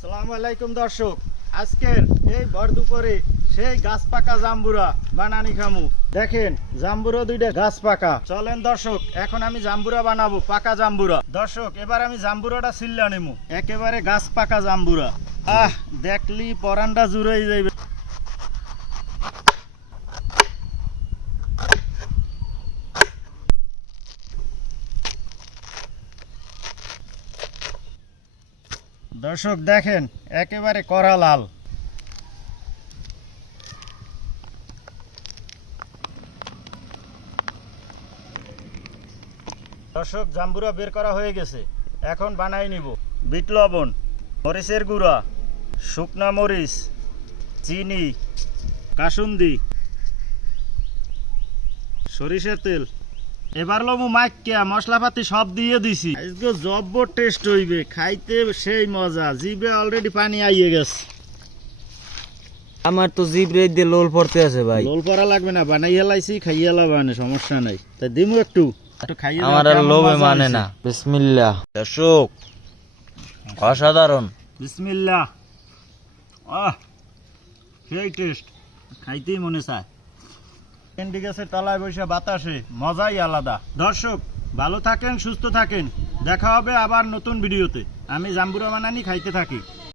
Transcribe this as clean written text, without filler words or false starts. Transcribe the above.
আসসালামু আলাইকুম দর্শক, আজকের এই ভর দুপুরে সেই গাছ পাকা জাম্বুরা বানানি খামু। দেখেন জাম্বুরা দুইটা গাছ পাকা। চলেন দর্শক, এখন আমি জাম্বুরা বানাবো, পাকা জাম্বুরা। দর্শক, এবার আমি জাম্বুরাটা ছিল্লা নেবো, একেবারে গাছ পাকা জাম্বুরা। দেখলি পরানটা জুড়েই যাইবে। দর্শক দেখেন, একেবারে কড়া লাল। দর্শক, জাম্বুরা বের করা হয়ে গেছে, এখন বানাই নিব। বিট লবণ, মরিচের গুঁড়া, শুকনা মরিচ, চিনি, কাসুন্দি, সরিষার তেল। এবার লবু মাইকিয়া মশলাপাতি সব দিয়ে দিছি। আজকে জব্বর টেস্ট হইবে, খাইতে সেই মজা। জিভে অলরেডি পানি আইয়ে গেছে। আমার তো জিভ রে দিয়ে লোল পড়তে আছে ভাই। লোল পড়া লাগবে না, বানাইয়া লাইছি, খাইয়া লাবানে, সমস্যা নাই। তাই দিমু একটু খাইয়ে। আমার আর লোভে মানে না। বিসমিল্লাহ। দর্শক, অসাধারণ। বিসমিল্লাহ। সেই টেস্ট, খাইতেই মনে চায়। ক্যান্ডি গাছের তলায় বসে বাতাসে মজাই আলাদা। দর্শক, ভালো থাকেন, সুস্থ থাকেন। দেখা হবে আবার নতুন ভিডিওতে। আমি জাম্বুরা বানানি খাইতে থাকি।